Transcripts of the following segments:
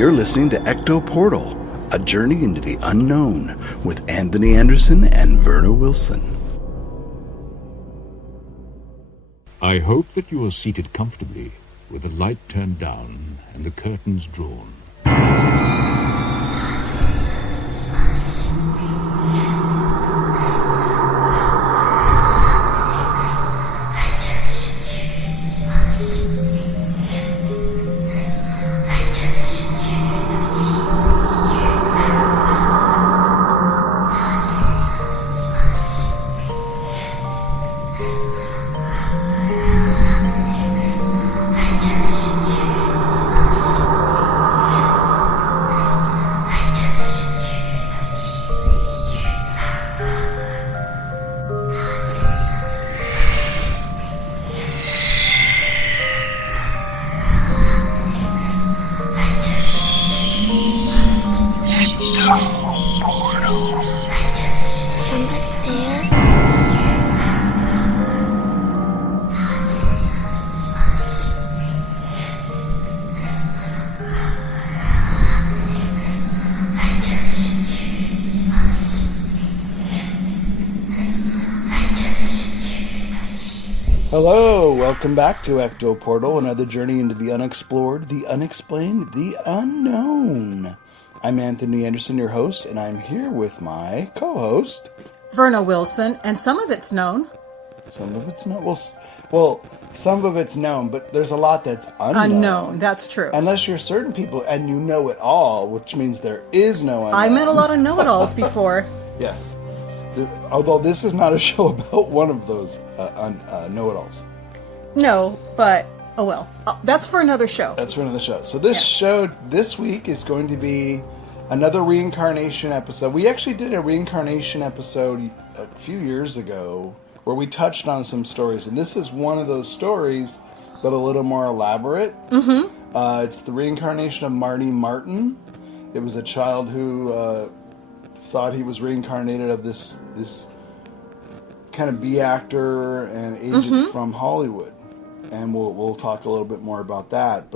You're listening to Ecto Portal, a journey into the unknown with Anthony Anderson and Verna Wilson. I hope that you are seated comfortably with the light turned down and the curtains drawn. Hello, welcome back to Ecto Portal, another journey into the unexplored, the unexplained, the unknown. I'm Anthony Anderson, your host, and I'm here with my co-host, Verna Wilson, and some of it's known. Some of it's known. Well, some of it's known, but there's a lot that's unknown. Unknown, that's true. Unless you're certain people and you know it all, which means there is no unknown. I met a lot of know-it-alls before. Yes. Although this is not a show about one of those know-it-alls. No, but, oh well. That's for another show. That's for another show. So this show this week is going to be another reincarnation episode. We actually did a reincarnation episode a few years ago where we touched on some stories. And this is one of those stories, but a little more elaborate. Mm-hmm. It's the reincarnation of Martyn. It was a child who thought he was reincarnated of this kind of B actor and agent from Hollywood, and we'll talk a little bit more about that.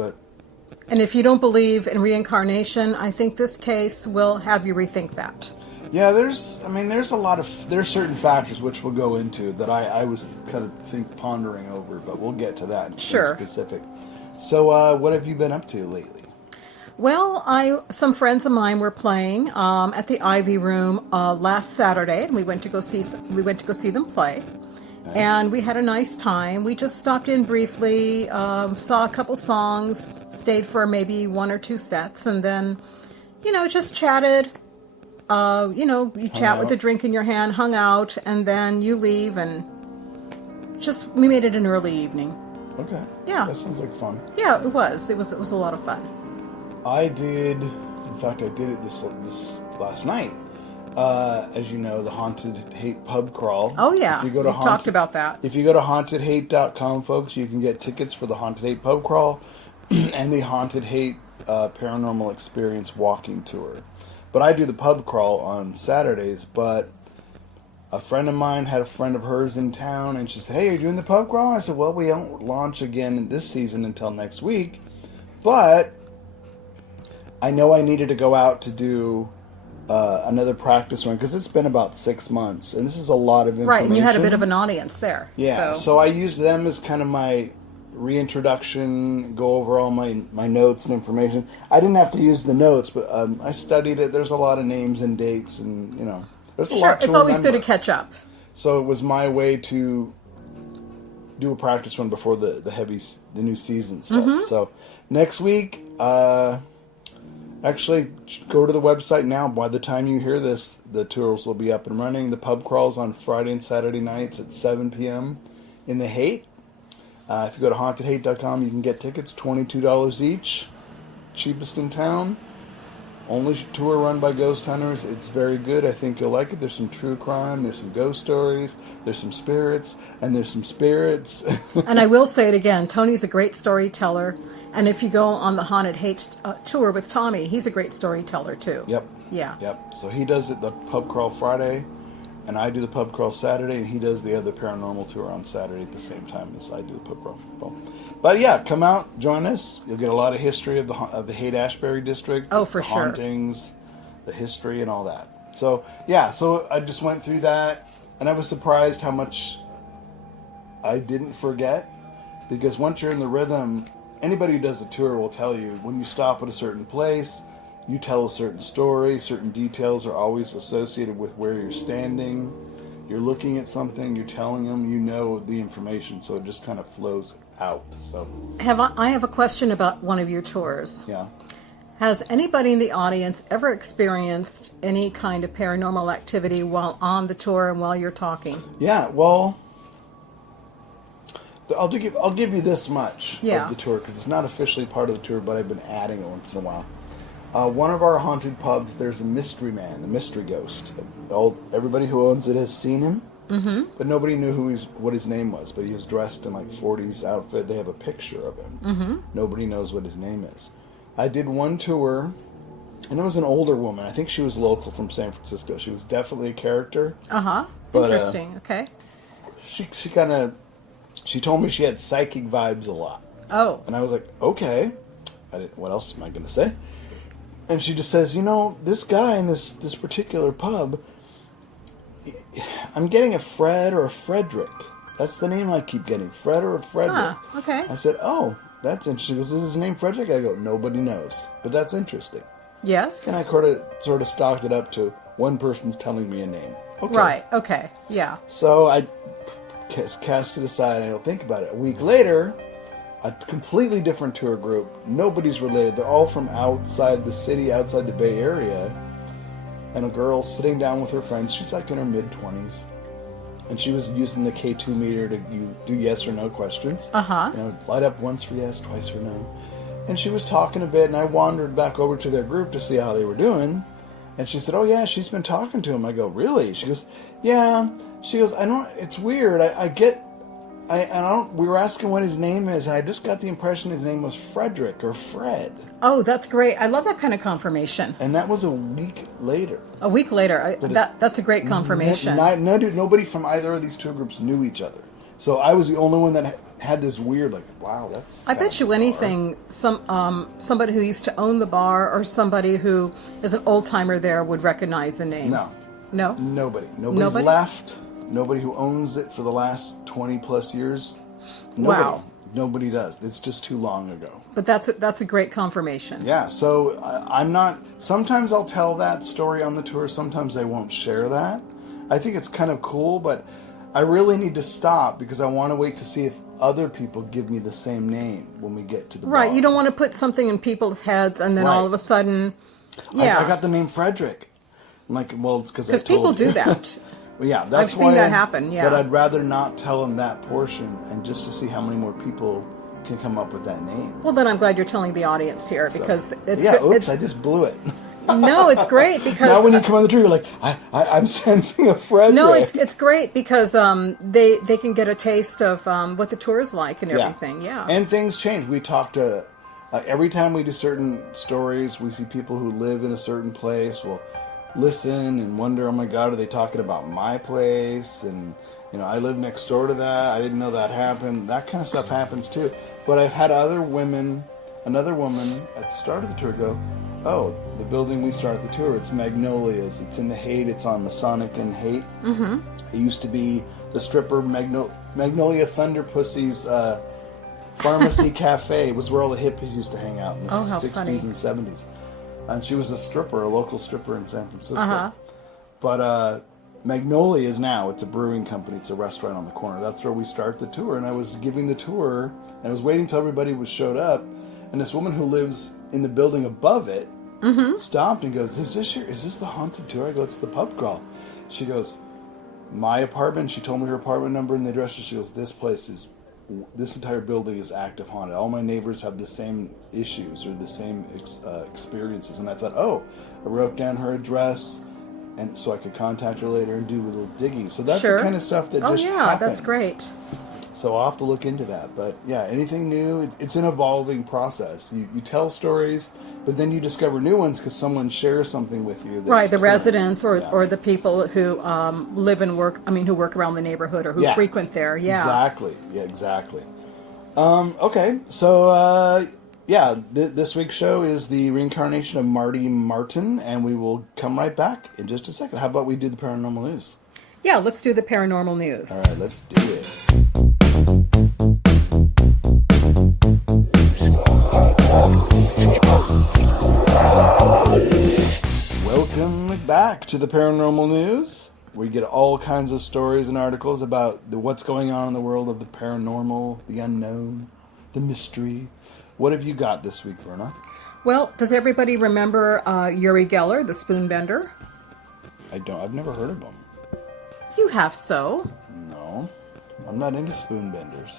And if you don't believe in reincarnation, I think this case will have you rethink that. Yeah, there's certain factors which we'll go into that I was kind of pondering over, but we'll get to that in specific. So, what have you been up to lately? Well, some friends of mine were playing at the Ivy Room last Saturday, and we went to go see them play. Nice. And we had a nice time. We just stopped in briefly, saw a couple songs, stayed for maybe one or two sets, and then, just chatted. You chat with a drink in your hand, hung out, and then you leave, and we made it an early evening. Okay. Yeah. That sounds like fun. Yeah, it was. It was a lot of fun. I did it this last night. As you know, the Haunted Hate Pub Crawl. Oh yeah, we've talked about that. If you go to hauntedhate.com, folks, you can get tickets for the Haunted Hate Pub Crawl and the Haunted Hate Paranormal Experience Walking Tour. But I do the pub crawl on Saturdays, but a friend of mine had a friend of hers in town, and she said, "Hey, are you doing the pub crawl?" I said, "Well, we don't launch again this season until next week, but I know I needed to go out to do another practice run because it's been about 6 months, and this is a lot of information." Right, and you had a bit of an audience there. Yeah, so I used them as kind of my reintroduction, go over all my notes and information. I didn't have to use the notes, but I studied it. There's a lot of names and dates, and there's a lot to it's always remember. good to catch up. So it was my way to do a practice run before the new season starts. Mm-hmm. So next week, actually, go to the website now. By the time you hear this, the tours will be up and running. The pub crawls on Friday and Saturday nights at 7 p.m. in the Haight. If you go to hauntedhate.com, you can get tickets, $22 each. Cheapest in town. Only tour run by ghost hunters. It's very good. I think you'll like it. There's some true crime. There's some ghost stories. There's some spirits. And there's some spirits. And I will say it again. Tony's a great storyteller. And if you go on the Haunted Hate tour with Tommy, he's a great storyteller too. Yep. Yeah. Yep. So he does it the pub crawl Friday. and I do the pub crawl Saturday, and he does the other paranormal tour on Saturday at the same time as I do the pub crawl. But yeah, come out, join us. You'll get a lot of history of the Haight-Ashbury district. Oh, for the sure. Hauntings, the history, and all that. So yeah, so I just went through that, and I was surprised how much I didn't forget, because once you're in the rhythm, anybody who does a tour will tell you when you stop at a certain place, you tell a certain story, certain details are always associated with where you're standing. You're looking at something, you're telling them, you know the information, so it just kind of flows out. So I have a question about one of your tours. yeah. Has anybody in the audience ever experienced any kind of paranormal activity while on the tour and while you're talking? Yeah, well, I'll give you this much Yeah. of the tour, because it's not officially part of the tour, but I've been adding it once in a while. One of our haunted pubs, there's a mystery man, the mystery ghost. Everybody who owns it has seen him, but nobody knew what his name was. But he was dressed in like 40s outfit. They have a picture of him. Nobody knows what his name is. I did one tour, and it was an older woman. I think she was local from San Francisco. She was definitely a character. Uh-huh. But, Interesting. Okay. She told me she had psychic vibes a lot. Oh. And I was like, okay. What else am I going to say? And she just says, this guy in this particular pub, I'm getting a Fred or a Frederick. That's the name I keep getting, Fred or a Frederick. Huh, okay. I said, oh, that's interesting. She goes, is his name Frederick? I go, nobody knows. But that's interesting. Yes. And I sort of stocked it up to one person's telling me a name. Okay. Right. Okay. Yeah. So I cast it aside and I don't think about it. A week later, a completely different tour group. Nobody's related. They're all from outside the city, outside the Bay Area. And a girl sitting down with her friends. She's like in her mid-20s. And she was using the K2 meter to do yes or no questions. Uh-huh. Light up once for yes, twice for no. And she was talking a bit, and I wandered back over to their group to see how they were doing. And she said, oh yeah, she's been talking to him. I go, really? She goes, yeah. She goes, it's weird. We were asking what his name is, and I just got the impression his name was Frederick or Fred. Oh, that's great. I love that kind of confirmation. And that was a week later. A week later. That's a great confirmation. Nobody from either of these tour groups knew each other. So I was the only one that had this weird, wow, that's... I bet you bizarre. anything, somebody who used to own the bar or somebody who is an old-timer there would recognize the name. No. No? Nobody. Nobody's left. Nobody who owns it for the last 20 plus years. Nobody. Wow. Nobody does. It's just too long ago. But that's a great confirmation. Yeah, so I'm not... Sometimes I'll tell that story on the tour. Sometimes I won't share that. I think it's kind of cool, but I really need to stop because I want to wait to see if other people give me the same name when we get to the Right, bar. you don't want to put something in people's heads and then Right. all of a sudden... Yeah. I got the name Frederick. I'm like, well, it's because I told people do you. that. Well, yeah, that's I've seen why that happen, yeah. But I'd rather not tell them that portion, and just to see how many more people can come up with that name. Well, then I'm glad you're telling the audience here because it's yeah, good. oops, I just blew it. No, it's great because now when you come on the tour, you're like, I'm sensing a Frederick. no, it's great because they can get a taste of what the tour is like and everything. Yeah. And things change. We talk to every time we do certain stories, we see people who live in a certain place. We'll listen and wonder, oh my God, are they talking about my place? And I live next door to that. I didn't know that happened. That kind of stuff happens too. But I've had another woman at the start of the tour go, oh, the building we started the tour, it's Magnolia's. It's in the Haight. It's on Masonic and Haight. Mm-hmm. It used to be the stripper Magnolia Thunder Pussy's Pharmacy Cafe. It was where all the hippies used to hang out in the 60s funny. and 70s. And she was a local stripper in San Francisco. Uh-huh. But Magnolia is now, it's a brewing company. It's a restaurant on the corner. That's where we start the tour. And I was giving the tour, and I was waiting till everybody showed up. And this woman who lives in the building above it stopped and goes, is this the haunted tour? I go, it's the pub crawl. She goes, my apartment. She told me her apartment number and the address. She goes, this entire building is active haunted. All my neighbors have the same issues or the same experiences. And I thought, I wrote down her address, and so I could contact her later and do a little digging. So that's the kind of stuff that just happens. That's great. So I'll have to look into that. But yeah, anything new, it's an evolving process. You tell stories, but then you discover new ones because someone shares something with you. That's Right, the current. residents or Yeah. or the people who live and work. I mean, who work around the neighborhood or who Yeah. frequent there. Yeah. Exactly. Yeah, exactly. Okay, so this week's show is the reincarnation of Martyn, and we will come right back in just a second. How about we do the paranormal news? Yeah, let's do the paranormal news. All right, let's do it. Welcome back to the paranormal news. We get all kinds of stories and articles about what's going on in the world of the paranormal, the unknown, the mystery. What have you got this week, Verna? Well, does everybody remember Uri Geller, the spoon bender? I don't. I've never heard of him. You have so. No, I'm not into spoon benders.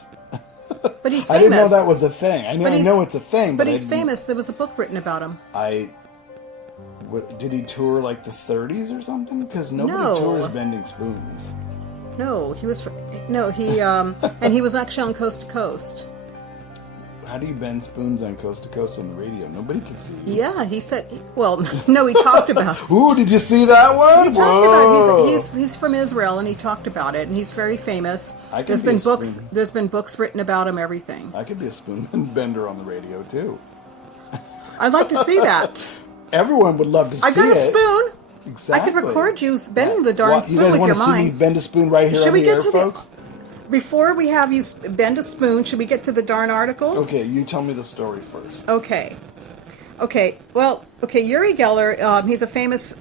But he's famous. I didn't know that was a thing. I But he's- know it's a thing, But I he's didn't- famous. There was a book written about him. Did he tour like the 30s or something? Because nobody No. tours bending spoons. No, he was. And he was actually on Coast to Coast. How do you bend spoons on coast to coast on the radio? Nobody can see you. Yeah, he said. Well, no, he talked about. Ooh, did you see that one? He talked about. Whoa. He's from Israel, and he talked about it, and he's very famous. I could There's be been a books. spoon. There's been books written about him. Everything. I could be a spoon bender on the radio too. I'd like to see that. Everyone would love to see I got a it. spoon. Exactly. I could record you bending the darn Well, spoon you guys with want your to see me mind. bend a spoon right here Should on we the get air, to folks? Before we have you bend a spoon, should we get to the darn article? Okay, you tell me the story first. Okay. Well, Uri Geller, he's a famous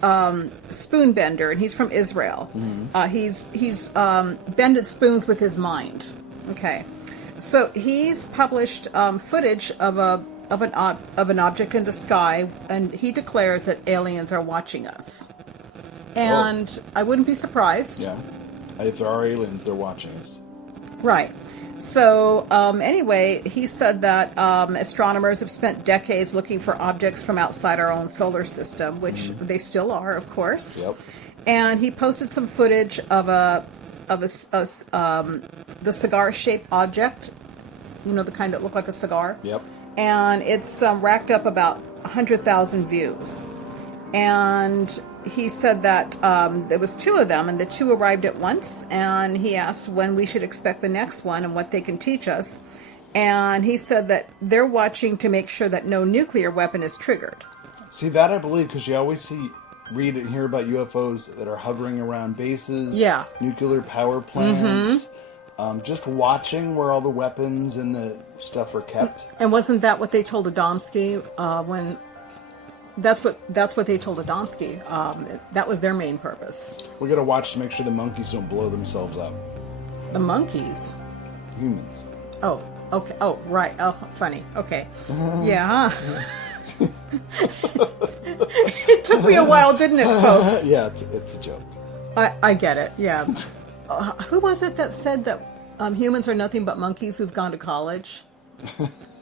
spoon bender, and he's from Israel. Mm-hmm. He's bended spoons with his mind. Okay. So he's published footage of an object in the sky, and he declares that aliens are watching us. And I wouldn't be surprised. Yeah. If there are aliens, they're watching us. Right. So, anyway, he said that astronomers have spent decades looking for objects from outside our own solar system, which they still are, of course. Yep. And he posted some footage of the cigar-shaped object, the kind that looked like a cigar. Yep. And it's racked up about 100,000 views. And he said that there was two of them, and the two arrived at once, and he asked when we should expect the next one and what they can teach us. And he said that they're watching to make sure that no nuclear weapon is triggered. See, that I believe, because you always read and hear about UFOs that are hovering around bases, Yeah. nuclear power plants, just watching where all the weapons and the stuff are kept. And wasn't that what they told Adamski when... That's what they told Adamski. That was their main purpose. We got to watch to make sure the monkeys don't blow themselves up. The monkeys. Humans. Oh, okay. Oh, right. Oh, funny. Okay. Yeah. It took me a while, didn't it, folks? Yeah, it's a joke. I get it. Yeah. Who was it that said that humans are nothing but monkeys who've gone to college?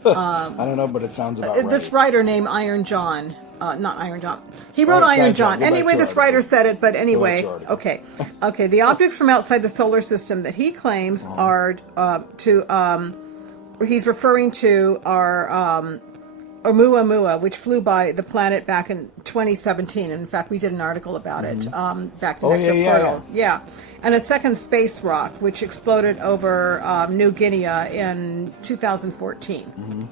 I don't know, but it sounds about right. This writer named Iron John. Not Iron John. He wrote Alright, Iron sidetrack. John. Go back Anyway, to this article. writer said it, but Go anyway. back to article. Okay. The objects from outside the solar system that he claims are he's referring to are Oumuamua, which flew by the planet back in 2017. In fact, we did an article about it back in Ecto Portal. Yeah. And a second space rock, which exploded over New Guinea in 2014.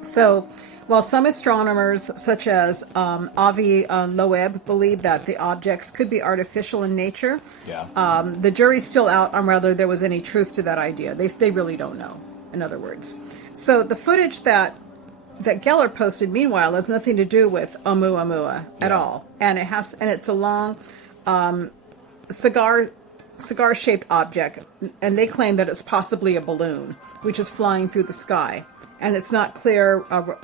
So, while some astronomers, such as Avi Loeb, believe that the objects could be artificial in nature, the jury's still out on whether there was any truth to that idea. They really don't know, in other words. So the footage that Geller posted, meanwhile, has nothing to do with Oumuamua at all, and it's a long cigar-shaped object, and they claim that it's possibly a balloon, which is flying through the sky. And it's not clear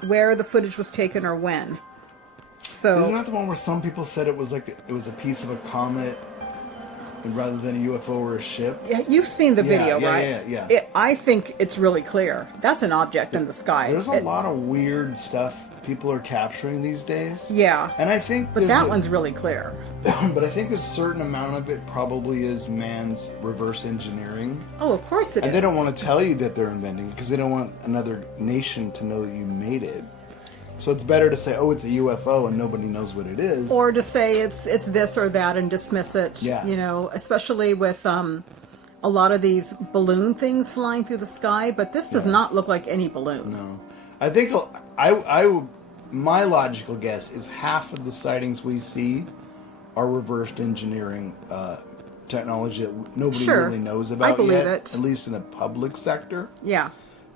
where the footage was taken or when. So Isn't that the one where some people said it was a piece of a comet rather than a UFO or a ship. Yeah, you've seen the video, yeah, right? yeah. I think it's really clear. That's an object in the sky. There's a lot of weird stuff people are capturing these days. Yeah. And I think But that one's really clear. But I think a certain amount of it probably is man's reverse engineering. Oh, of course it is. And they don't want to tell you that they're inventing it because they don't want another nation to know that you made it. So it's better to say, oh, it's a UFO and nobody knows what it is. Or to say it's this or that and dismiss it. Yeah. You know, especially with a lot of these balloon things flying through the sky. But this does not look like any balloon. No. I think my logical guess is half of the sightings we see are reversed engineering technology that nobody really knows about I believe yet, it. at least in the public sector. Yeah.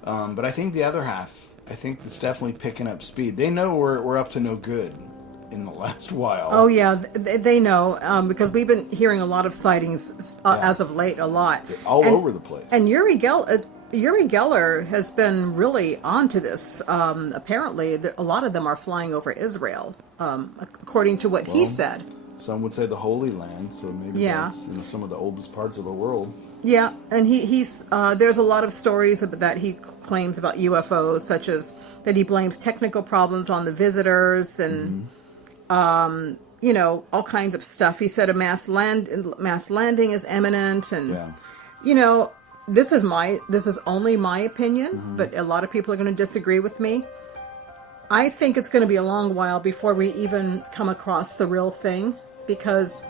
But I think the other half, I think it's definitely picking up speed. They know we're up to no good in the last while. Oh, yeah. They know because we've been hearing a lot of sightings as of late, a lot. All over the place. And Uri Geller has been really onto this. Apparently, a lot of them are flying over Israel, according to what he said. Some would say the Holy Land, so maybe that's some of the oldest parts of the world. Yeah, and he's there's a lot of stories that he claims about UFOs, such as that he blames technical problems on the visitors and you know, all kinds of stuff. He said a mass landing is imminent, and you know, this is only my opinion, but a lot of people are going to disagree with me. I think it's going to be a long while before we even come across the real thing, because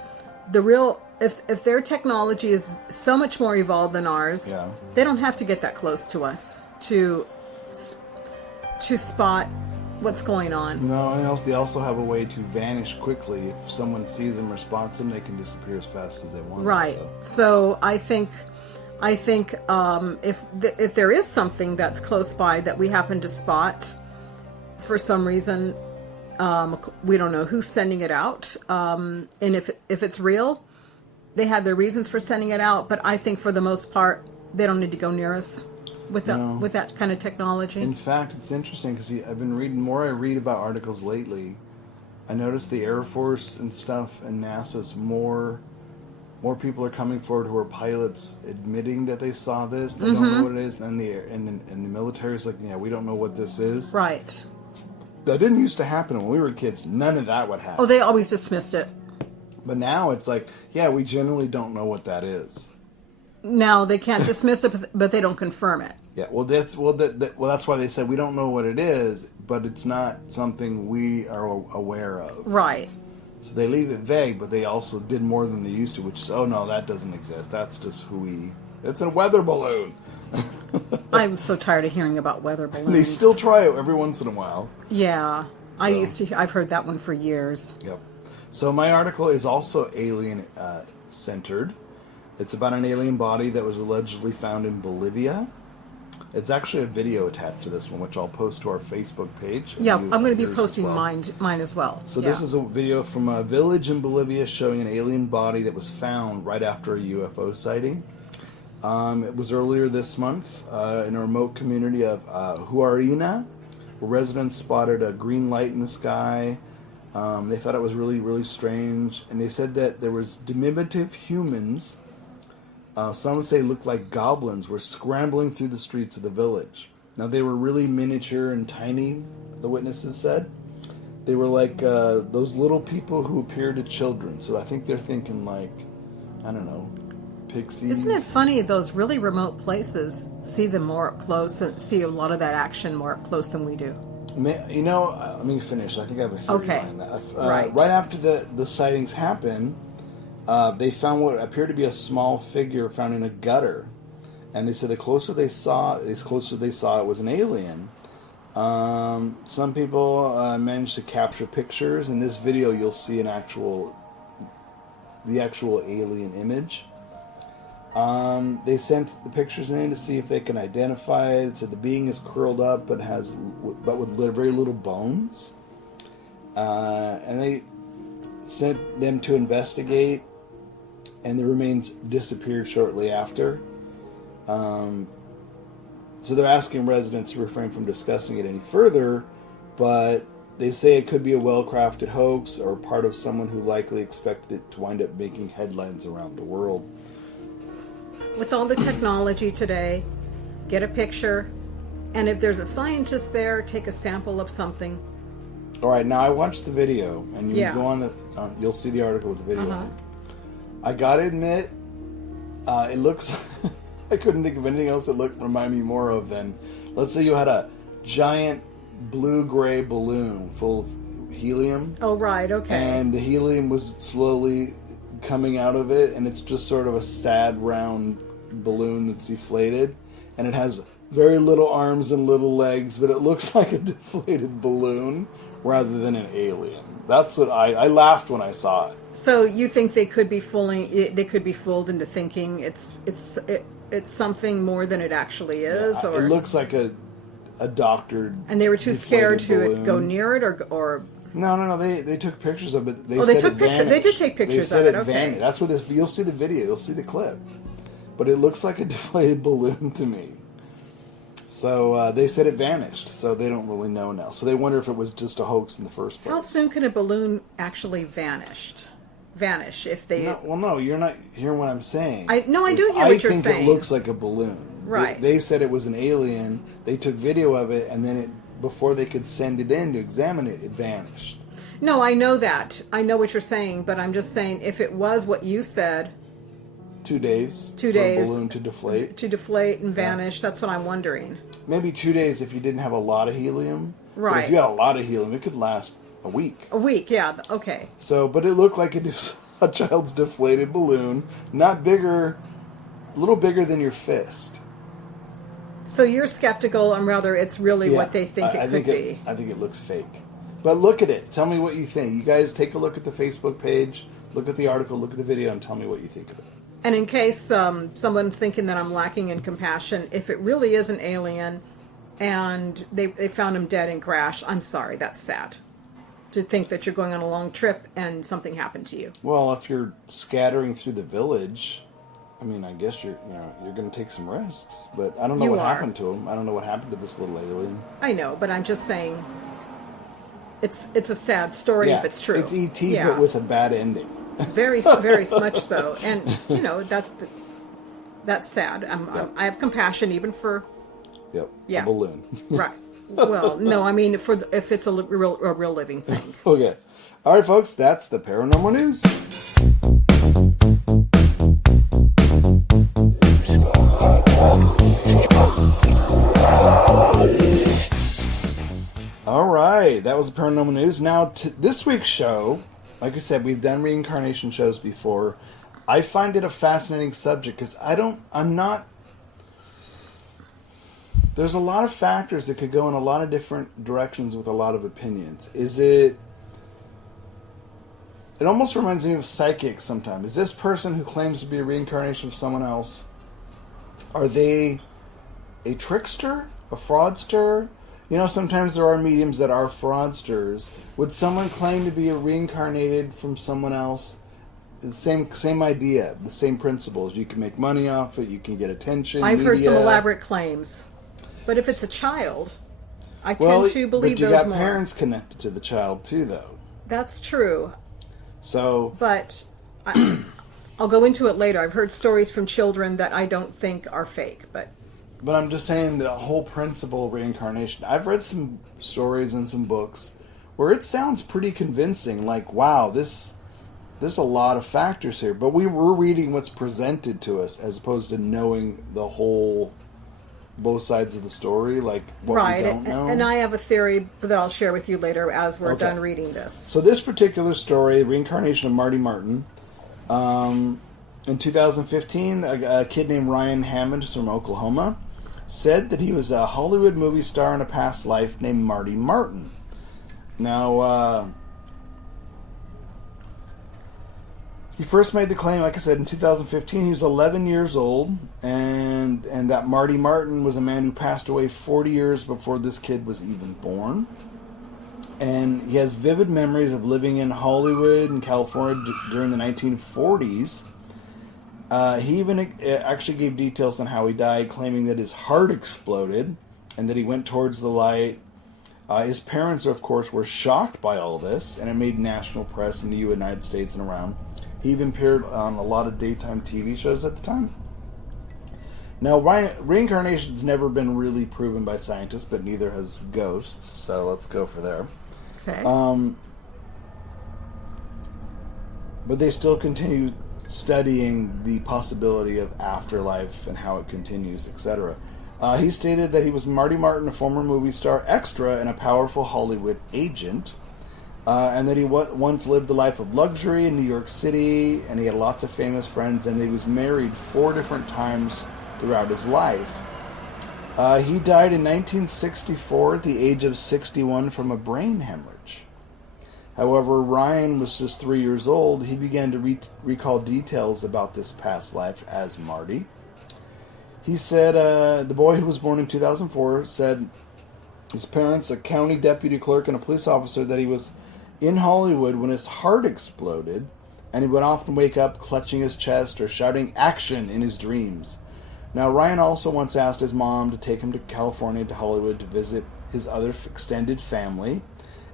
if their technology is so much more evolved than ours, they don't have to get that close to us to spot what's going on. No, and they also have a way to vanish quickly. If someone sees them or spots them, they can disappear as fast as they want. Right. So I think if there is something that's close by that we happen to spot for some reason, we don't know who's sending it out, and if it's real, they had their reasons for sending it out. But I think for the most part, they don't need to go near us with that kind of technology. In fact, it's interesting because I've been reading more. I read about articles lately. I noticed the Air Force and stuff and NASA's more people are coming forward who are pilots admitting that they saw this. They don't know what it is, and the military's like, yeah, we don't know what this is. Right. That didn't used to happen when we were kids. None of that would happen. Oh, they always dismissed it. But now it's like, yeah, we generally don't know what that is. Now they can't dismiss it, but they don't confirm it. Yeah, that's why they said we don't know what it is, but it's not something we are aware of. Right. So they leave it vague, but they also did more than they used to, which is, oh no, that doesn't exist. That's just it's a weather balloon. I'm so tired of hearing about weather balloons. They still try it every once in a while. Yeah, I've heard that one for years. Yep. So my article is also alien centered. It's about an alien body that was allegedly found in Bolivia. It's actually a video attached to this one, which I'll post to our Facebook page. Yeah, I'm going to be posting mine as well. So this is a video from a village in Bolivia showing an alien body that was found right after a UFO sighting. It was earlier this month in a remote community of Huarina, where residents spotted a green light in the sky. They thought it was really, really strange. And they said that there was diminutive humans, some say looked like goblins, were scrambling through the streets of the village. Now, they were really miniature and tiny, the witnesses said. They were like those little people who appear to children. So I think they're thinking like, I don't know, pixies. Isn't it funny, those really remote places see them more up close and see a lot of that action more up close than we do? You know, let me finish. I think I have a theory behind that. Right after the sightings happened, they found what appeared to be a small figure found in a gutter. And they said the closer they saw it was an alien. Some people managed to capture pictures. In this video, you'll see the actual alien image. They sent the pictures in to see if they can identify it. It said the being is curled up but with very little bones. And they sent them to investigate, and the remains disappeared shortly after. So they're asking residents to refrain from discussing it any further, but They say it could be a well-crafted hoax or part of someone who likely expected it to wind up making headlines around the world. With all the technology today, get a picture, and if there's a scientist there, take a sample of something. All right, now I watched the video, and you Yeah. go on you'll see the article with the video. On it. I gotta admit, it looks. I couldn't think of anything else that remind me more of than, let's say you had a giant blue-gray balloon full of helium. Oh, right, okay. And the helium was slowly coming out of it, and it's just sort of a sad round balloon that's deflated, and it has very little arms and little legs, but it looks like a deflated balloon rather than an alien. That's what I laughed when I saw it. So you think they could be fooled into thinking it's something more than it actually is, or it looks like a doctored. And they were too scared to balloon. go near it, or No. They took pictures of it. They took pictures. They did take pictures of it. Okay, vanished. That's what this. You'll see the video. You'll see the clip. But it looks like a deflated balloon to me. So they said it vanished. So they don't really know now. So they wonder if it was just a hoax in the first place. how soon can a balloon actually vanish if they? No, you're not hearing what I'm saying. I do hear what you're I saying. think it looks like a balloon. Right. They said it was an alien. They took video of it, and then before they could send it in to examine it, it vanished. No, I know that. I know what you're saying, but I'm just saying if it was what you said. 2 days. 2 for days. A balloon to deflate. And vanish. That's what I'm wondering. Maybe 2 days if you didn't have a lot of helium. Right. But if you had a lot of helium, it could last a week. A week, yeah. Okay. So, but it looked like a child's deflated balloon, not bigger, a little bigger than your fist. So you're skeptical, and rather it's really what they think it could be. I think it looks fake. But look at it. Tell me what you think. You guys take a look at the Facebook page, look at the article, look at the video, and tell me what you think of it. And in case someone's thinking that I'm lacking in compassion, if it really is an alien and they found him dead in crash, I'm sorry, that's sad. To think that you're going on a long trip and something happened to you. Well, if you're scattering through the village, I mean, I guess you're going to take some risks. But I don't know what happened to him. I don't know what happened to this little alien. I know, but I'm just saying, it's a sad story if it's true. It's E.T. but with a bad ending. Very, very much so, and that's sad. I have compassion even for a balloon. Right. Well, no, I mean if it's a real living thing. Okay, all right, folks. That's the paranormal news. All right, that was the paranormal news. Now, this week's show. Like I said, we've done reincarnation shows before. I find it a fascinating subject because there's a lot of factors that could go in a lot of different directions with a lot of opinions. It almost reminds me of psychics sometimes. Is this person who claims to be a reincarnation of someone else, are they a trickster, a fraudster? Sometimes there are mediums that are fraudsters. Would someone claim to be reincarnated from someone else? The same idea, the same principles. You can make money off it. You can get attention. I've heard some elaborate claims, but if it's a child, I tend to believe those more. But you got parents connected to the child too, though. That's true. So, but I'll go into it later. I've heard stories from children that I don't think are fake, but I'm just saying the whole principle of reincarnation. I've read some stories and some books where it sounds pretty convincing. Like, wow, there's a lot of factors here. But we're reading what's presented to us as opposed to knowing both sides of the story, like what we don't know. And I have a theory that I'll share with you later as we're done reading this. So this particular story, reincarnation of Martyn, in 2015, a kid named Ryan Hammond from Oklahoma said that he was a Hollywood movie star in a past life named Martyn. Now, he first made the claim, like I said, in 2015. He was 11 years old, and that Martyn was a man who passed away 40 years before this kid was even born. And he has vivid memories of living in Hollywood and California during the 1940s. He even actually gave details on how he died, claiming that his heart exploded and that he went towards the light His parents, of course, were shocked by all this, and it made national press in the United States and around. He even appeared on a lot of daytime TV shows at the time. Now, reincarnation's never been really proven by scientists, but neither has ghosts, so let's go for there. Okay. But they still continue studying the possibility of afterlife and how it continues, etc. He stated that he was Marty Martyn, a former movie star, extra, and a powerful Hollywood agent, and that he once lived a life of luxury in New York City, and he had lots of famous friends, and he was married 4 different times throughout his life. He died in 1964 at the age of 61 from a brain hemorrhage. However, Ryan was just 3 years old. He began to recall details about this past life as Marty. He said the boy who was born in 2004 said his parents, a county deputy clerk and a police officer, that he was in Hollywood when his heart exploded, and he would often wake up clutching his chest or shouting action in his dreams. Now, Ryan also once asked his mom to take him to California, to Hollywood, to visit his other extended family,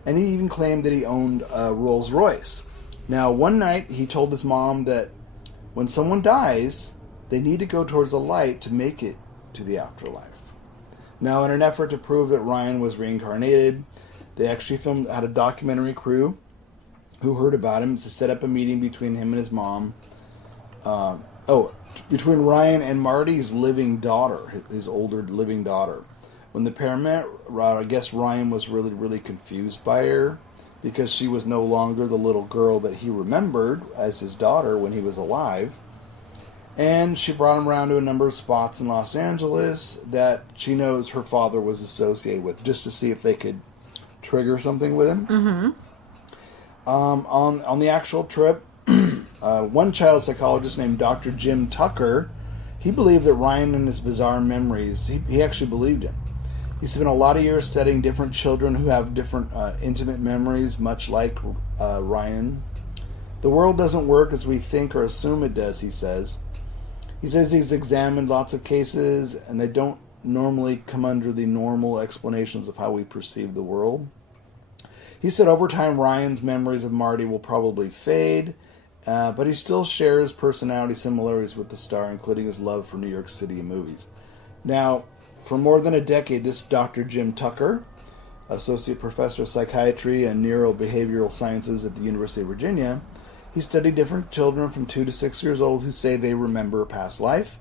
and he even claimed that he owned a Rolls Royce. Now, one night he told his mom that when someone dies, they need to go towards a light to make it to the afterlife. Now, in an effort to prove that Ryan was reincarnated, they actually had a documentary crew who heard about him to set up a meeting between him and his mom. Between Ryan and Marty's living daughter, his older living daughter. When the pair met, I guess Ryan was really, really confused by her because she was no longer the little girl that he remembered as his daughter when he was alive. And she brought him around to a number of spots in Los Angeles that she knows her father was associated with, just to see if they could trigger something with him. Mm-hmm. On the actual trip, one child psychologist named Dr. Jim Tucker, he believed that Ryan and his bizarre memories, he actually believed him. He spent a lot of years studying different children who have different intimate memories, much like Ryan. The world doesn't work as we think or assume it does, he says. He says he's examined lots of cases, and they don't normally come under the normal explanations of how we perceive the world. He said over time Ryan's memories of Marty will probably fade, but he still shares personality similarities with the star, including his love for New York City and movies. Now, for more than a decade, this Dr. Jim Tucker, Associate Professor of Psychiatry and Neurobehavioral Sciences at the University of Virginia, he studied different children from 2 to 6 years old who say they remember a past life,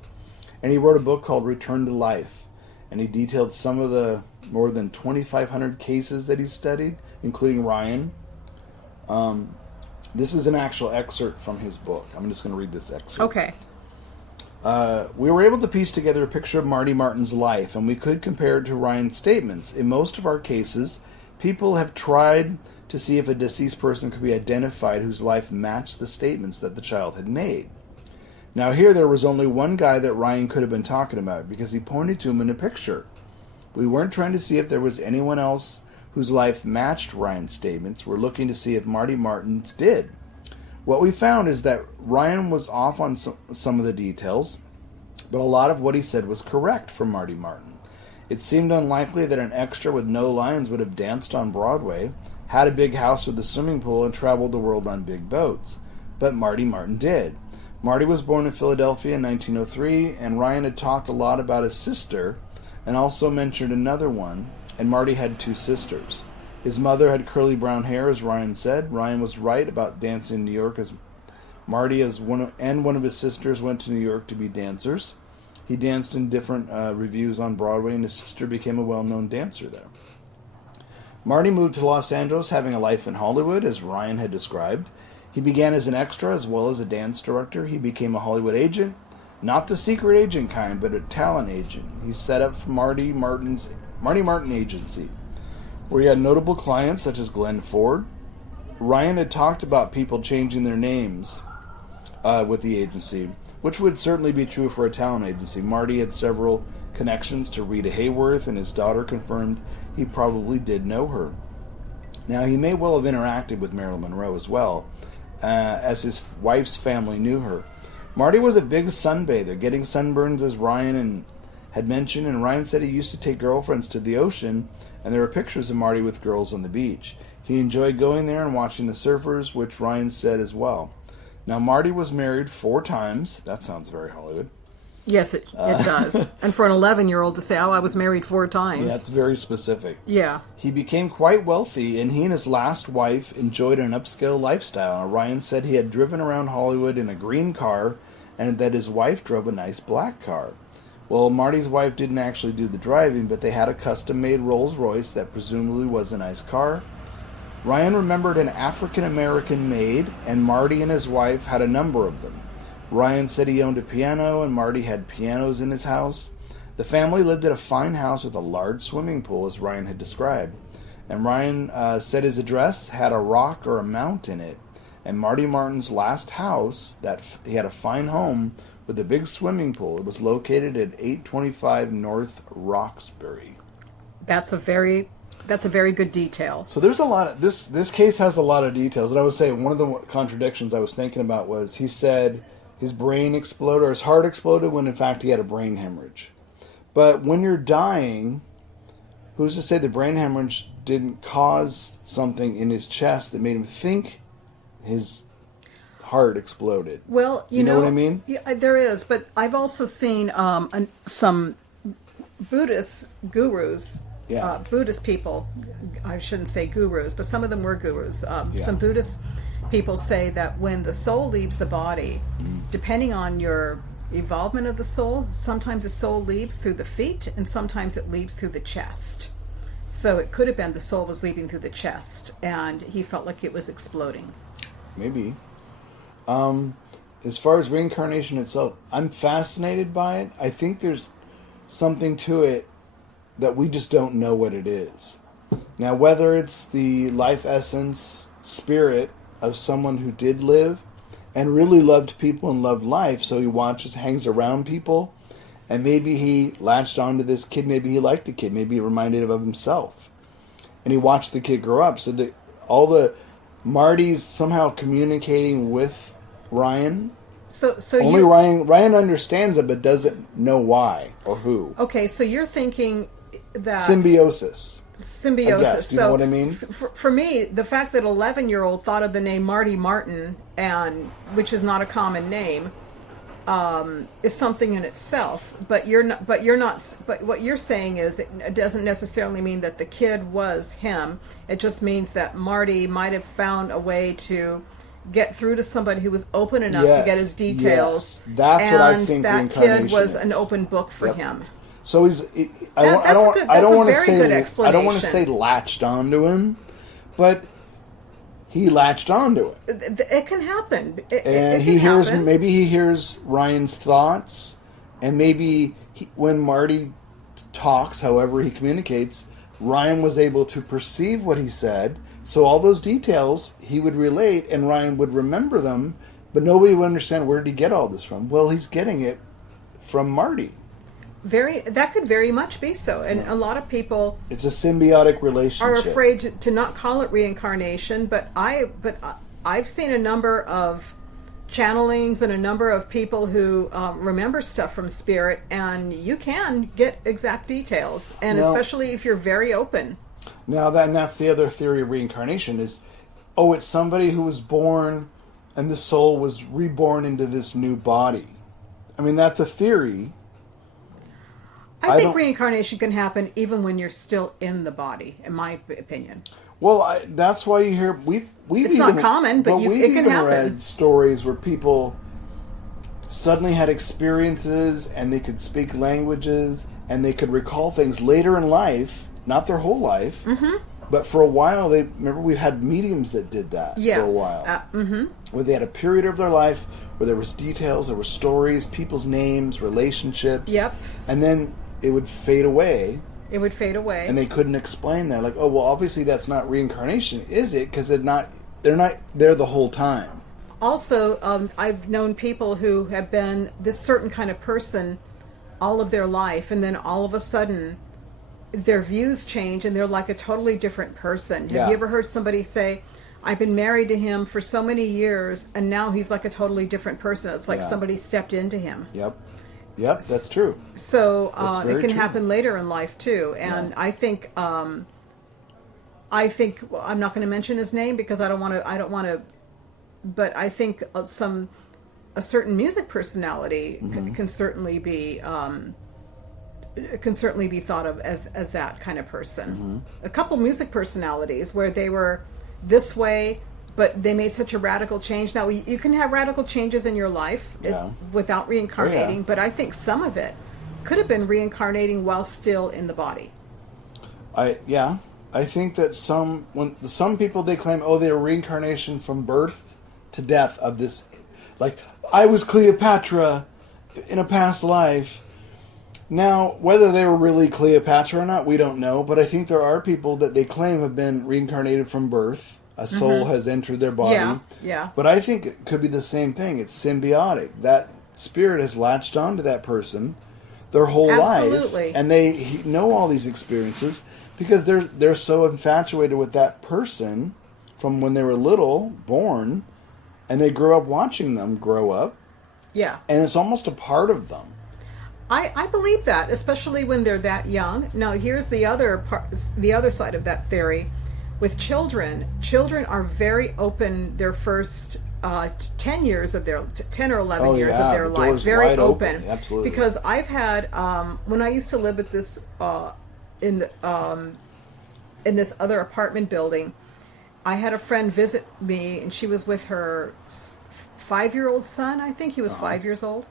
and he wrote a book called Return to Life, and he detailed some of the more than 2,500 cases that he studied, including Ryan. This is an actual excerpt from his book. I'm just going to read this excerpt. Okay. We were able to piece together a picture of Marty Martyn's life, and we could compare it to Ryan's statements. In most of our cases, people have tried to see if a deceased person could be identified whose life matched the statements that the child had made. Now here there was only one guy that Ryan could have been talking about, because he pointed to him in a picture. We weren't trying to see if there was anyone else whose life matched Ryan's statements. We're looking to see if Marty Martyn's did. What we found is that Ryan was off on some of the details, but a lot of what he said was correct for Marty Martyn. It seemed unlikely that an extra with no lines would have danced on Broadway, had a big house with a swimming pool, and traveled the world on big boats. But Marty Martyn did. Marty was born in Philadelphia in 1903, and Ryan had talked a lot about his sister, and also mentioned another one, and Marty had 2 sisters. His mother had curly brown hair, as Ryan said. Ryan was right about dancing in New York, as Marty one of his sisters went to New York to be dancers. He danced in different revues on Broadway, and his sister became a well-known dancer there. Marty moved to Los Angeles, having a life in Hollywood, as Ryan had described. He began as an extra as well as a dance director. He became a Hollywood agent, not the secret agent kind, but a talent agent. He set up for Marty Martyn Agency, where he had notable clients such as Glenn Ford. Ryan had talked about people changing their names with the agency, which would certainly be true for a talent agency. Marty had several connections to Rita Hayworth, and his daughter confirmed he probably did know her. Now, he may well have interacted with Marilyn Monroe as well, as his wife's family knew her. Marty was a big sunbather, getting sunburns, as Ryan had mentioned, and Ryan said he used to take girlfriends to the ocean, and there were pictures of Marty with girls on the beach. He enjoyed going there and watching the surfers, which Ryan said as well. Now, Marty was married 4 times. That sounds very Hollywood. Yes, it does. And for an 11-year-old to say, I was married 4 times. Yeah, that's very specific. Yeah. He became quite wealthy, and he and his last wife enjoyed an upscale lifestyle. Ryan said he had driven around Hollywood in a green car, and that his wife drove a nice black car. Well, Marty's wife didn't actually do the driving, but they had a custom-made Rolls-Royce that presumably was a nice car. Ryan remembered an African-American maid, and Marty and his wife had a number of them. Ryan said he owned a piano, and Marty had pianos in his house. The family lived at a fine house with a large swimming pool, as Ryan had described. And Ryan said his address had a rock or a mount in it. And Marty Martyn's last house, that he had a fine home with a big swimming pool. It was located at 825 North Roxbury. That's a very good detail. So there's a lot of this case has a lot of details. And I would say one of the contradictions I was thinking about was he said his brain exploded or his heart exploded when in fact he had a brain hemorrhage. But when you're dying, who's to say the brain hemorrhage didn't cause something in his chest that made him think his heart exploded? Well, you know what I mean? Yeah, there is, but I've also seen some Buddhist gurus, Buddhist people. I shouldn't say gurus, but some of them were gurus. Some Buddhist people say that when the soul leaves the body, depending on your involvement of the soul, sometimes the soul leaves through the feet and sometimes it leaves through the chest. So it could have been the soul was leaving through the chest and he felt like it was exploding. Maybe. As far as reincarnation itself, I'm fascinated by it. I think there's something to it that we just don't know what it is. Now, whether it's the life essence, spirit of someone who did live and really loved people and loved life, so he hangs around people, and maybe he latched onto this kid, maybe he liked the kid, maybe he reminded him of himself, and he watched the kid grow up. So all the Marty's somehow communicating with Ryan. So only Ryan understands it, but doesn't know why or who. Okay, so you're thinking that symbiosis. I guess. Do you know what I mean? For me, the fact that an 11-year-old thought of the name Marty Martyn, and which is not a common name, is something in itself. But what you're saying is it doesn't necessarily mean that the kid was him. It just means that Marty might have found a way to get through to somebody who was open enough to get his details. Yes. That's what I think. And that kid was an open book for him. So I don't want to say latched onto him, but he latched onto it. It can happen. Maybe he hears Ryan's thoughts, and maybe when Marty talks, however he communicates, Ryan was able to perceive what he said. So all those details he would relate, and Ryan would remember them, but nobody would understand where did he get all this from. Well, he's getting it from Marty. That could very much be so, and a lot of people it's a symbiotic relationship. Are afraid to not call it reincarnation, but I've seen a number of channelings and a number of people who remember stuff from spirit, and you can get exact details, and especially if you're very open. Now that's the other theory of reincarnation is, it's somebody who was born and the soul was reborn into this new body. I mean, that's a theory. I think reincarnation can happen even when you're still in the body, in my opinion. Well, that's why you hear it's not common, but it can happen. Read stories where people suddenly had experiences and they could speak languages and they could recall things later in life, not their whole life, but for a while. Remember we had mediums that did that for a while, where they had a period of their life where there was details, there were stories, people's names, relationships, and then it would fade away. And they couldn't explain that. Like, obviously that's not reincarnation, is it? Because they're not there the whole time. Also, I've known people who have been this certain kind of person all of their life, and then all of a sudden their views change and they're like a totally different person. Have you ever heard somebody say, I've been married to him for so many years and now he's like a totally different person? It's like somebody stepped into him. Yep, that's true. So it can happen later in life too. And I think I think I'm not going to mention his name because I don't want to. But I think a certain music personality can certainly be thought of as that kind of person. A couple music personalities where they were this way, but they made such a radical change. Now you can have radical changes in your life without reincarnating, but I think some of it could have been reincarnating while still in the body. I think that some people, they claim, they're reincarnation from birth to death of this, like, I was Cleopatra in a past life. Now, whether they were really Cleopatra or not, we don't know, but I think there are people that they claim have been reincarnated from birth. A soul has entered their body. Yeah. But I think it could be the same thing. It's symbiotic. That spirit has latched onto that person their whole life, and they know all these experiences because they're so infatuated with that person from when they were little, born, and they grew up watching them grow up. Yeah. And it's almost a part of them. I believe that, especially when they're that young. Now, here's the other side of that theory. With children are very open their first 10 years of their 10 or 11 years of their life, very open. Absolutely. Because I've had when I used to live at this in this other apartment building, I had a friend visit me, and she was with her 5-year-old son. I think he was 5 years old,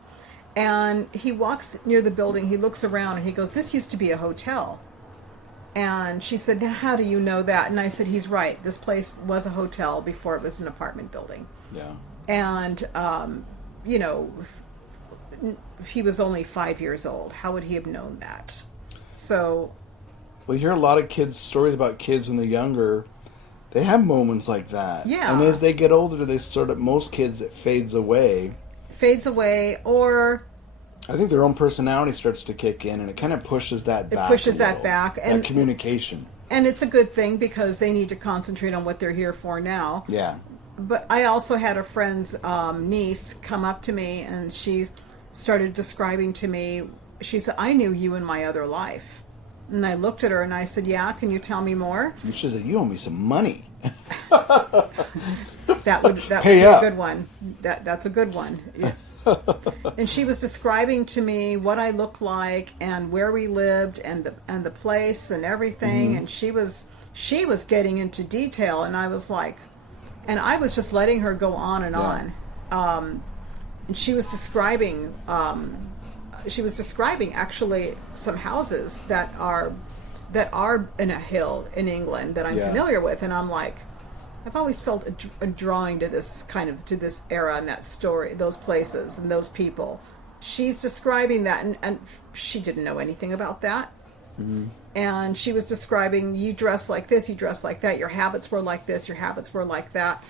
and he walks near the building. He looks around and he goes, "This used to be a hotel." And she said, "Now, how do you know that?" And I said, "He's right. This place was a hotel before it was an apartment building." Yeah. And, he was only 5 years old. How would he have known that? So... Well, you hear a lot of stories about kids when they're younger. They have moments like that. Yeah. And as they get older, most kids, it fades away. Or... I think their own personality starts to kick in, and it kind of pushes that back. It pushes that back. And communication. And it's a good thing because they need to concentrate on what they're here for now. Yeah. But I also had a friend's niece come up to me, and she started describing to me, she said, "I knew you in my other life." And I looked at her and I said, "Yeah, can you tell me more?" And she said, "You owe me some money." That would be a good one. That's a good one. Yeah. And she was describing to me what I looked like and where we lived and the place and everything. And she was getting into detail, and I was like, and I was just letting her go on and on. And she was describing actually some houses that are in a hill in England that I'm familiar with, and I'm like, I've always felt a drawing to this era and that story, those places and those people. She's describing that, and she didn't know anything about that. Mm-hmm. And she was describing, you dress like this, you dress like that, your habits were like this, your habits were like that.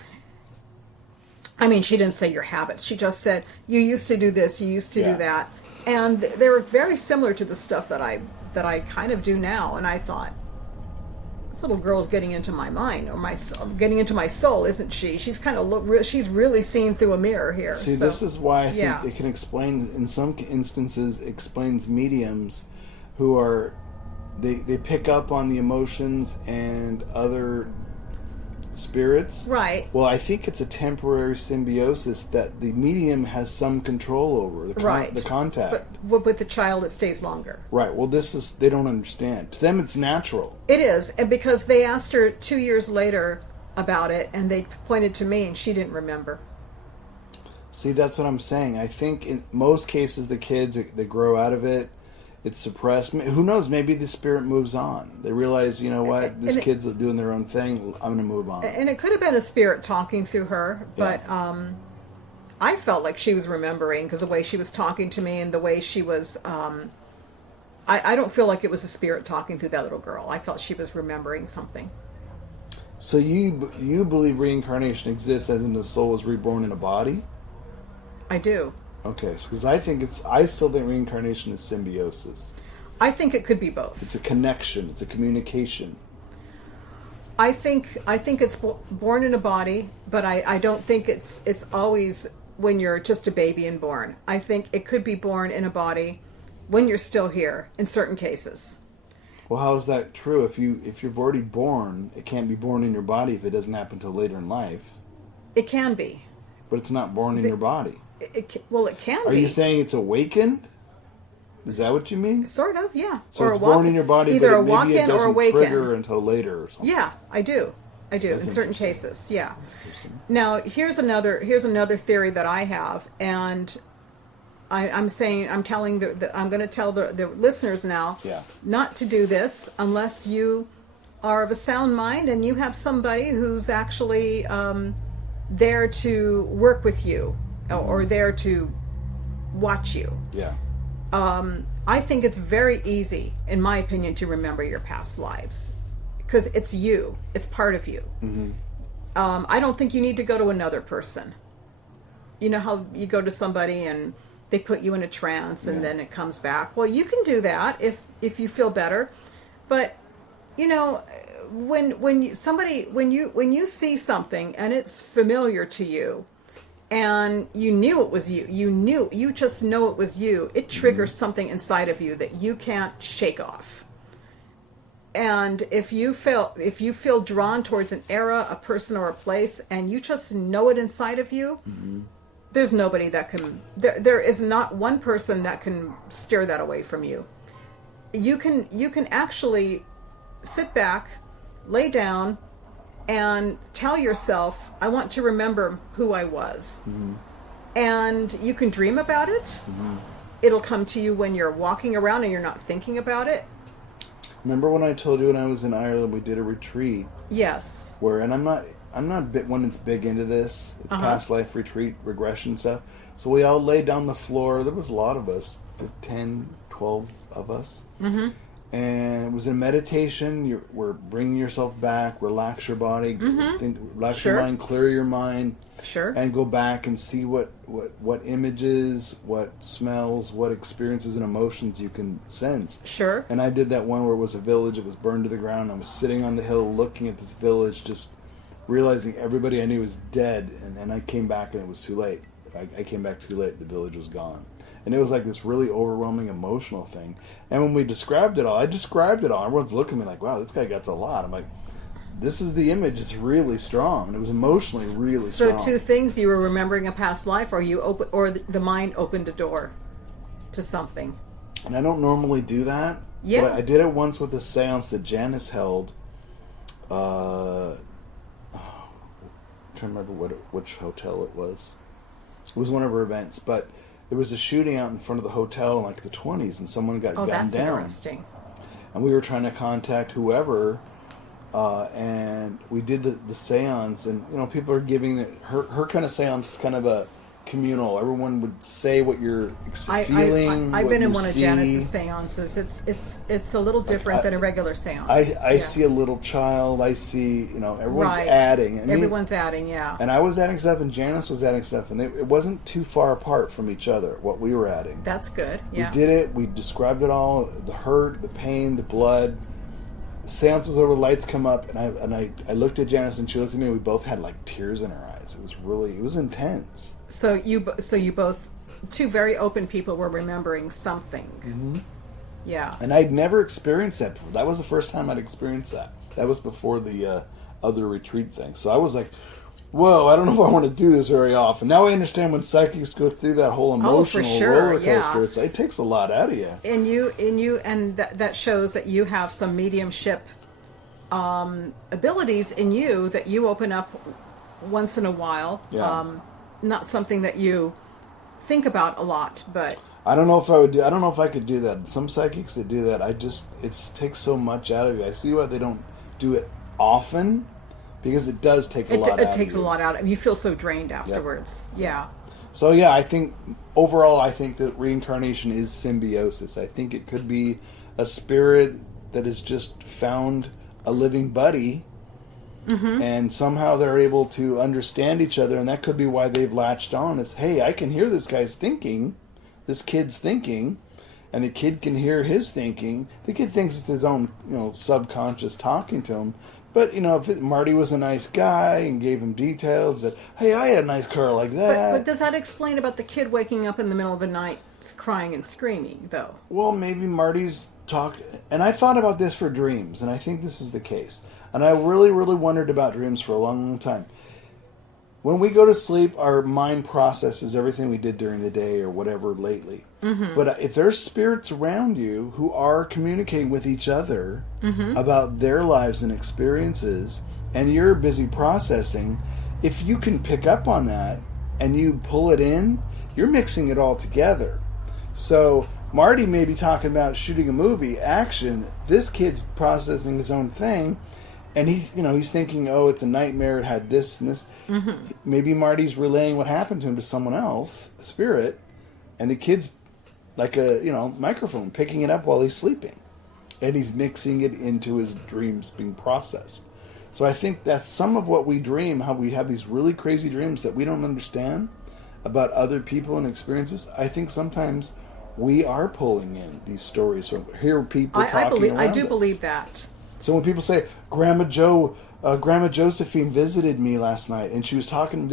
I mean, she didn't say your habits. She just said, you used to do this, you used to do that. And they were very similar to the stuff that I kind of do now. And I thought, this little girl's getting into my mind, or getting into my soul, isn't she? She's kind of she's really seeing through a mirror here. See, this is why I think it can explain, in some instances, explains mediums who are, they pick up on the emotions and other spirits. Right. Well, I think it's a temporary symbiosis that the medium has some control over, the contact. But with the child, it stays longer. Right. Well, they don't understand. To them, it's natural. It is, and because they asked her 2 years later about it, and they pointed to me, and she didn't remember. See, that's what I'm saying. I think in most cases, the kids, they grow out of it. It's suppressed. Who knows? Maybe the spirit moves on. They realize, you know what? This kid's doing their own thing. I'm going to move on. And it could have been a spirit talking through her, but I felt like she was remembering because the way she was talking to me and the way she was... I don't feel like it was a spirit talking through that little girl. I felt she was remembering something. So you believe reincarnation exists as in the soul is reborn in a body? I do. Okay, because I still think reincarnation is symbiosis. I think it could be both. It's a connection. It's a communication. I think it's born in a body, but I don't think it's always when you're just a baby and born. I think it could be born in a body when you're still here in certain cases. Well, how is that true? If you've already born, it can't be born in your body if it doesn't happen until later in life. It can be. But it's not born in your body. It can be. Are you saying it's awakened? Is that what you mean? Sort of, yeah. So or it's born in your body, either but a walk-in maybe it doesn't or awaken. trigger until later or something. Yeah, I do. That's in certain cases. Yeah. Now here's another theory that I have, and I'm going to tell the listeners now, not to do this unless you are of a sound mind and you have somebody who's actually there to work with you or there to watch you. Yeah. I think it's very easy, in my opinion, to remember your past lives because it's you. It's part of you. Mm-hmm. I don't think you need to go to another person. You know how you go to somebody and they put you in a trance and then it comes back. Well, you can do that if you feel better, but you know, when you see something and it's familiar to you, and you knew it was you, you just know it was you, it triggers something inside of you that you can't shake off. And if you feel drawn towards an era, a person, or a place, and you just know it inside of you, there's nobody that can. There is not one person that can steer that away from you. You can actually sit back, lay down, and tell yourself, I want to remember who I was. And you can dream about it. It'll come to you when you're walking around and you're not thinking about it. Remember when I told you when I was in Ireland we did a retreat? Yes. And I'm not one that's big into this. It's past life retreat, regression stuff. So we all lay down the floor. There was a lot of us, 10, 12 of us. And it was in meditation. We're bringing yourself back, relax your body, relax your mind, clear your mind, and go back and see what images, what smells, what experiences and emotions you can sense. And I did that one where it was a village. It was burned to the ground. I was sitting on the hill looking at this village, just realizing everybody I knew was dead. And I came back and it was too late. I came back too late. The village was gone. And it was like this really overwhelming emotional thing. And when we described it all, everyone's looking at me like, wow, this guy gets a lot. I'm like, this is the image. It's really strong. And it was emotionally really strong. So two things: you were remembering a past life, or the mind opened a door to something. And I don't normally do that. Yeah. But I did it once with a seance that Janice held. I'm trying to remember which hotel it was. It was one of her events, but there was a shooting out in front of the hotel in like the 1920s, and someone got gunned down. Oh, that's interesting. And we were trying to contact whoever, and we did the seance, and you know, people are giving her kind of seance is kind of a communal. Everyone would say what you're feeling. I've been in one of Janice's seances. It's a little different than a regular seance. I see a little child. I see, everyone's adding. Everyone's adding, yeah. And I was adding stuff, and Janice was adding stuff, and it wasn't too far apart from each other, what we were adding. That's good, yeah. We did it. We described it all, the hurt, the pain, the blood. The seance was over, the lights come up, and I looked at Janice, and she looked at me, and we both had like tears in our eyes. It was intense. So you both, two very open people, were remembering something. Mm-hmm. Yeah. And I'd never experienced that before. That was the first time I'd experienced that. That was before the other retreat thing. So I was like, whoa, I don't know if I want to do this very often. Now I understand when psychics go through that whole emotional roller coaster. It takes a lot out of you. And that shows that you have some mediumship abilities in you that you open up once in a while. Yeah. Not something that you think about a lot, but I don't know if I would do. I don't know if I could do that. Some psychics that do that, it takes so much out of you. I see why they don't do it often, because it does take a lot out of you. It takes a lot out of you. You feel so drained afterwards. Yep. Yeah. So yeah, I think overall, I think that reincarnation is symbiosis. I think it could be a spirit that has just found a living buddy. Mm-hmm. And somehow they're able to understand each other, and that could be why they've latched on. Is, hey, I can hear this guy's thinking, this kid's thinking, and the kid can hear his thinking. The kid thinks it's his own, subconscious talking to him. But if Marty was a nice guy and gave him details that, hey, I had a nice car like that. But does that explain about the kid waking up in the middle of the night crying and screaming, though? Well, maybe Marty's talk, and I thought about this for dreams, and I think this is the case. And I really, really wondered about dreams for a long, long time. When we go to sleep, our mind processes everything we did during the day or whatever lately. Mm-hmm. But if there's spirits around you who are communicating with each other about their lives and experiences, and you're busy processing, if you can pick up on that and you pull it in, you're mixing it all together. So Marty may be talking about shooting a movie, action. This kid's processing his own thing. And he's thinking, oh, it's a nightmare. It had this and this. Mm-hmm. Maybe Marty's relaying what happened to him to someone else, a spirit, and the kid's like a microphone picking it up while he's sleeping, and he's mixing it into his dreams being processed. So I think that's some of what we dream. How we have these really crazy dreams that we don't understand about other people and experiences. I think sometimes we are pulling in these stories from hear people talking around I do us. Believe that. So when people say, Grandma Josephine visited me last night, and she was talking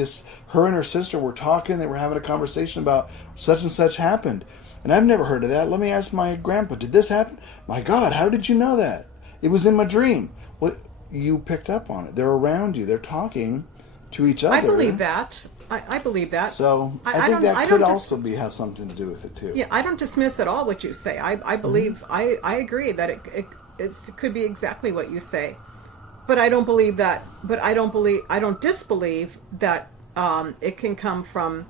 her and her sister were talking, they were having a conversation about such and such happened. And I've never heard of that. Let me ask my grandpa, did this happen? My God, how did you know that? It was in my dream. Well, you picked up on it. They're around you. They're talking to each other. I believe that. I believe that. So I think that could also have something to do with it too. Yeah, I don't dismiss at all what you say. I believe, I agree that it could be exactly what you say, but I don't believe that. But I don't disbelieve that it can come from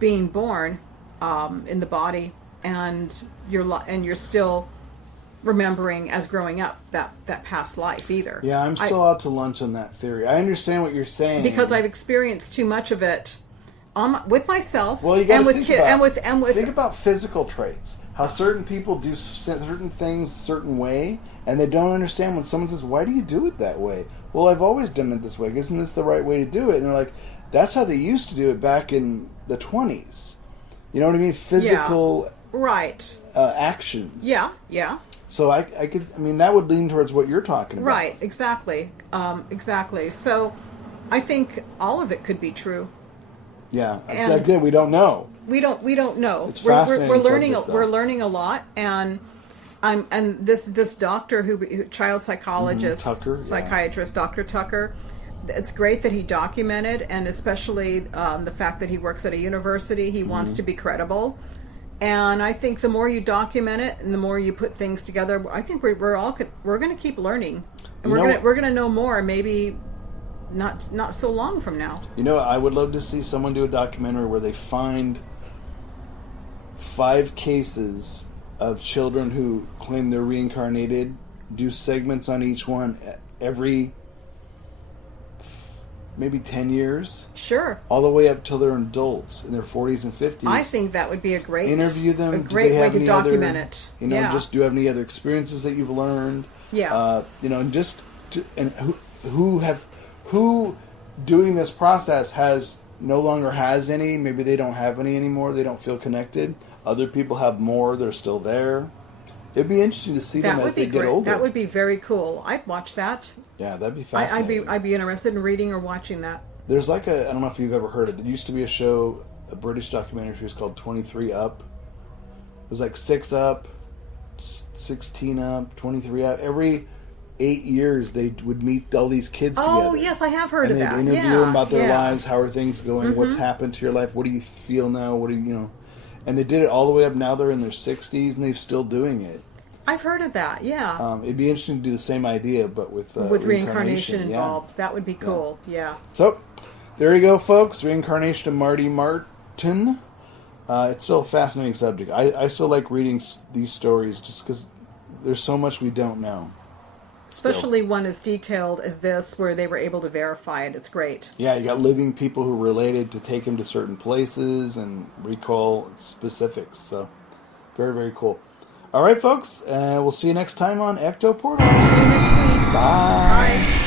being born in the body, and you're still remembering as growing up that past life either. Yeah, I'm still out to lunch on that theory. I understand what you're saying because I've experienced too much of it with myself. Well, you got to think about and with think about physical traits. How certain people do certain things a certain way, and they don't understand when someone says, why do you do it that way? Well, I've always done it this way. Isn't this the right way to do it? And they're like, that's how they used to do it back in the 20s. You know what I mean? Physical right actions. Yeah. So that would lean towards what you're talking about. Right, exactly. So I think all of it could be true. Yeah, again, we don't know. We don't know. It's fascinating. We're learning a lot, and this doctor child psychologist, psychiatrist, Dr. Tucker. It's great that he documented, and especially the fact that he works at a university. He wants to be credible, and I think the more you document it and the more you put things together, I think we're going to keep learning, and we're going to know more. Maybe. Not so long from now. I would love to see someone do a documentary where they find 5 cases of children who claim they're reincarnated, do segments on each one every maybe 10 years. Sure. All the way up till they're adults in their 40s and 50s. I think that would be a great interview them. A great way to document it. Just do you have any other experiences that you've learned? Yeah. Who doing this process no longer has any. Maybe they don't have any anymore. They don't feel connected. Other people have more. They're still there. It'd be interesting to see them as they get older. That would be very cool. I'd watch that. Yeah, that'd be fascinating. I'd be interested in reading or watching that. There's I don't know if you've ever heard it. There used to be a show, a British documentary series called 23 Up. It was like 6 Up, 16 Up, 23 Up. Every 8 years they would meet all these kids together. Oh, yes, I have heard of that. And they'd interview them about their lives. How are things going? What's happened to your life? What do you feel now? What do you. And they did it all the way up. Now they're in their 60s and they're still doing it. I've heard of that, yeah. It'd be interesting to do the same idea, but with reincarnation involved. Yeah. That would be cool, yeah. So, there you go, folks. Reincarnation of Martyn. It's still a fascinating subject. I still like reading these stories just because there's so much we don't know. Especially one as detailed as this, where they were able to verify it. It's great. Yeah, you got living people who related to take him to certain places and recall specifics. So, very, very cool. All right, folks. We'll see you next time on Ecto Portal. See you next week. Bye.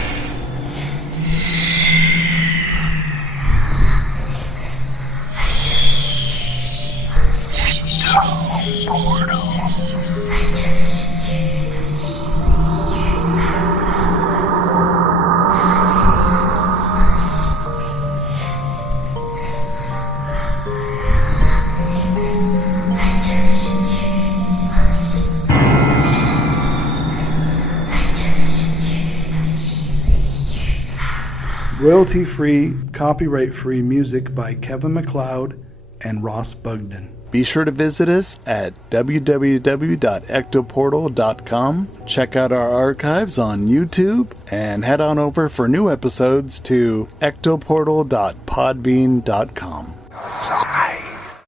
Royalty-free, copyright-free music by Kevin MacLeod and Ross Bugden. Be sure to visit us at www.ectoportal.com. Check out our archives on YouTube and head on over for new episodes to ectoportal.podbean.com.